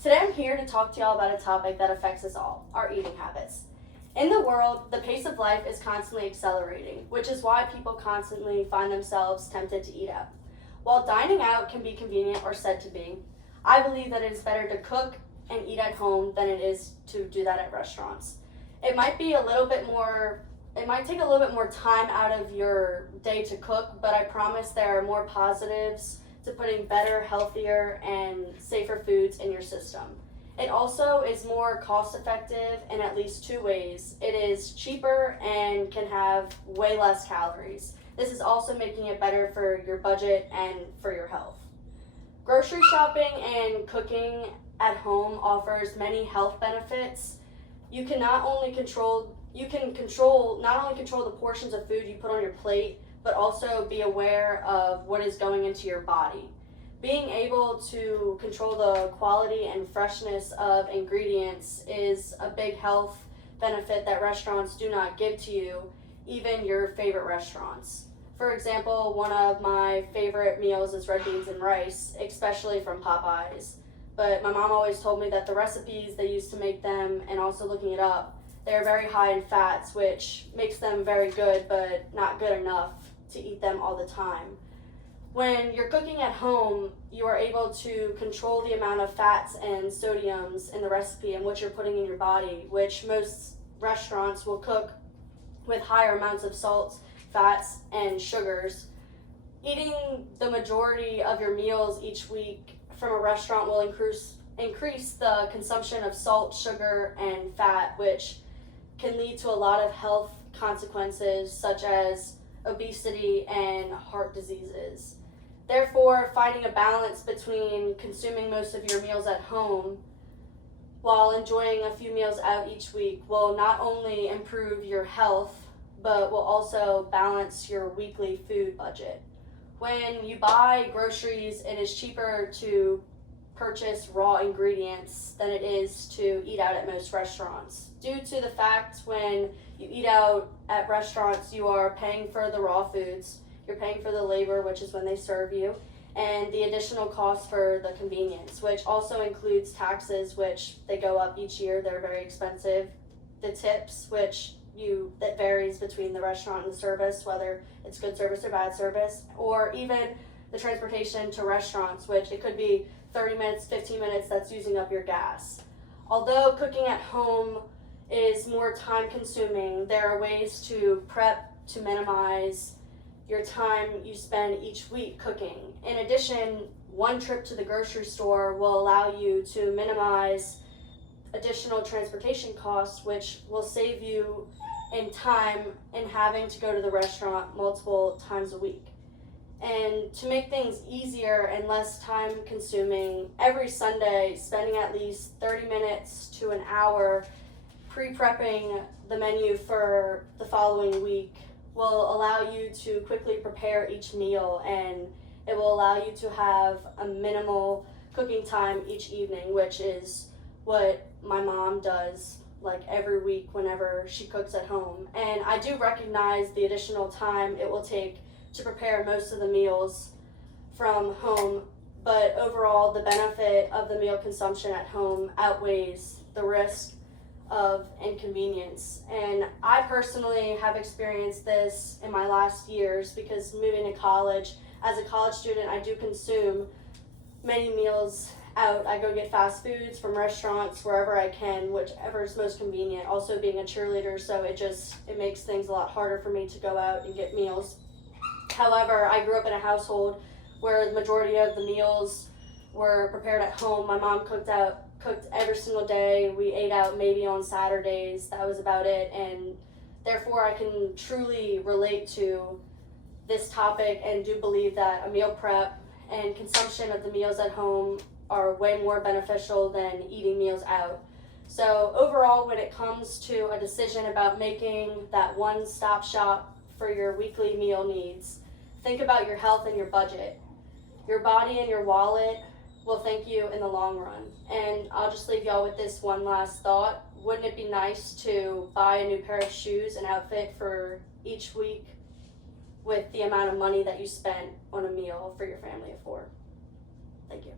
Today I'm here to talk to y'all about a topic that affects us all, our eating habits. In the world, the pace of life is constantly accelerating, which is why people constantly find themselves tempted to eat out. While dining out can be convenient or said to be, I believe that it is better to cook and eat at home than it is to do that at restaurants. It might take a little bit more time out of your day to cook, but I promise there are more positives to putting better, healthier, and safer foods in your system. It also is more cost effective in at least two ways. It is cheaper and can have way less calories. This is also making it better for your budget and for your health. Grocery shopping and cooking at home offers many health benefits. You can not only control the portions of food you put on your plate, but also be aware of what is going into your body. Being able to control the quality and freshness of ingredients is a big health benefit that restaurants do not give to you, even your favorite restaurants. For example, one of my favorite meals is red beans and rice, especially from Popeyes. But my mom always told me that the recipes they used to make them, and also looking it up, they're very high in fats, which makes them very good, but not good enough to eat them all the time. When you're cooking at home, you are able to control the amount of fats and sodiums in the recipe and what you're putting in your body, which most restaurants will cook with higher amounts of salts, fats, and sugars. Eating the majority of your meals each week from a restaurant will increase the consumption of salt, sugar, and fat, which can lead to a lot of health consequences such as obesity and heart diseases. Therefore, finding a balance between consuming most of your meals at home while enjoying a few meals out each week will not only improve your health, but will also balance your weekly food budget. When you buy groceries, it is cheaper to purchase raw ingredients than it is to eat out at most restaurants. Due to the fact when you eat out at restaurants, you are paying for the raw foods, you're paying for the labor, which is when they serve you, and the additional cost for the convenience, which also includes taxes, which they go up each year, they're very expensive. The tips, that varies between the restaurant and the service, whether it's good service or bad service, or even the transportation to restaurants, which it could be 30 minutes, 15 minutes that's using up your gas. Although cooking at home is more time consuming, there are ways to prep to minimize your time you spend each week cooking. In addition, one trip to the grocery store will allow you to minimize additional transportation costs, which will save you in time in having to go to the restaurant multiple times a week. And to make things easier and less time consuming, every Sunday, spending at least 30 minutes to an hour pre-prepping the menu for the following week will allow you to quickly prepare each meal, and it will allow you to have a minimal cooking time each evening, which is what my mom does like every week whenever she cooks at home. And I do recognize the additional time it will take to prepare most of the meals from home, but overall the benefit of the meal consumption at home outweighs the risk of inconvenience. And I personally have experienced this in my last years because moving to college, as a college student, I do consume many meals out. I go get fast foods from restaurants wherever I can, whichever is most convenient. Also being a cheerleader, so it makes things a lot harder for me to go out and get meals. However, I grew up in a household where the majority of the meals were prepared at home. My mom cooked every single day. We ate out maybe on Saturdays. That was about it. And therefore, I can truly relate to this topic and do believe that a meal prep and consumption of the meals at home are way more beneficial than eating meals out. So overall, when it comes to a decision about making that one-stop shop for your weekly meal needs, think about your health and your budget. Your body and your wallet will thank you in the long run. And I'll just leave y'all with this one last thought. Wouldn't it be nice to buy a new pair of shoes and outfit for each week with the amount of money that you spent on a meal for your family of four? Thank you.